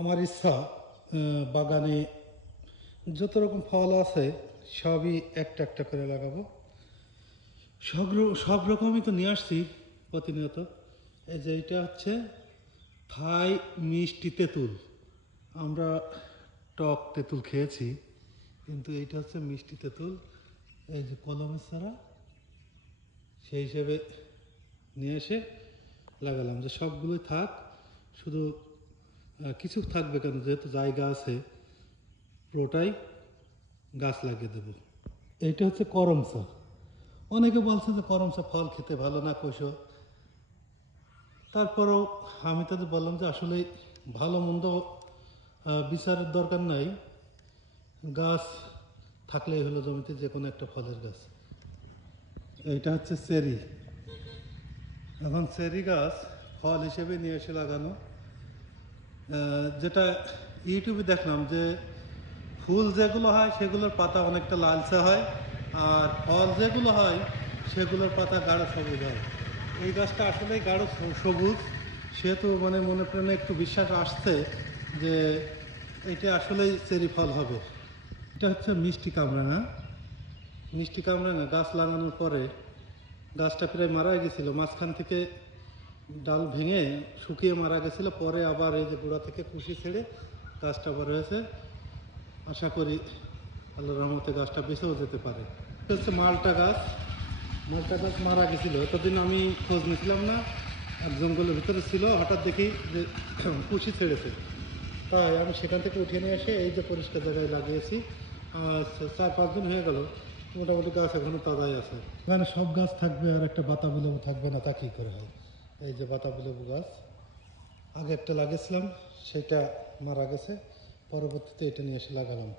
আমার ইচ্ছা বাগানে যত রকম ফল আছে সবই একটা একটা করে লাগাবো। সব রকমই তো নিয়ে আসছি প্রতিনিয়ত। এই যে এটা হচ্ছে থাই মিষ্টি তেঁতুল। আমরা টক তেঁতুল খেয়েছি, কিন্তু এইটা হচ্ছে মিষ্টি তেঁতুল। এই যে কলমের ছাড়া, সেই হিসেবে নিয়ে এসে লাগালাম যে সবগুলোই থাক, শুধু কিছু থাকবে কেন, যেহেতু জায়গা আছে পুরোটাই গাছ লাগিয়ে দেব। এইটা হচ্ছে করমচা। অনেকে বলছে যে করমচা ফল খেতে ভালো না কোষো, তারপরেও আমি তাদের বললাম যে আসলে ভালো মন্দ বিচারের দরকার নাই, গাছ থাকলেই হলো জমিতে, যে কোনো একটা ফলের গাছ। এইটা হচ্ছে চেরি। এখন চেরি গাছ ফল হিসেবে নিয়ে এসে লাগানো। যেটা ইউটিউবে দেখলাম যে ফুল যেগুলো হয় সেগুলোর পাতা অনেকটা লালচে হয়, আর ফল যেগুলো হয় সেগুলোর পাতা গাঢ় সবুজ হয়। এই গাছটা আসলেই গাঢ় সবুজ, সেহেতু মানে মনে প্রাণে একটু বিশ্বাস আসছে যে এটা আসলেই চেরি ফল হবে। এটা হচ্ছে মিষ্টি কামরাঙা। মিষ্টি কামরাঙা গাছ লাগানোর পরে গাছটা প্রায় মারা গেছিলো, মাঝখান থেকে ডাল ভেঙে শুকিয়ে মারা গেছিলো, পরে আবার এই যে গোড়া থেকে কুশি ছেড়ে গাছটা আবার হয়েছে। আশা করি আল্লাহর রহমতে গাছটা বেঁচেও যেতে পারে। এটা হচ্ছে মালটা গাছ। মালটা গাছ মারা গেছিলো, এতদিন আমি খোঁজ নিয়েছিলাম না, এক জঙ্গলের ভিতরে ছিল, হঠাৎ দেখি যে কুশি ছেড়েছে, তাই আমি সেখান থেকে উঠিয়ে নিয়ে এসে এই যে পরিষ্কার জায়গায় লাগিয়েছি। 4-5 দিন হয়ে গেল, মোটামুটি গাছ এখনও তাজাই আছে। এখানে সব গাছ থাকবে আর একটা বাতাবি লেবু থাকবে না, তা কী করে হয়? এই যে বাতাবি লেবু গাছ আগে একটা লাগিয়েছিলাম, সেটা মারা গেছে, পরবর্তীতে এটা নিয়ে এসে লাগালাম।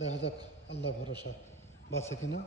দেখা যাক, আল্লাহ ভরসা বাঁচে কিনা।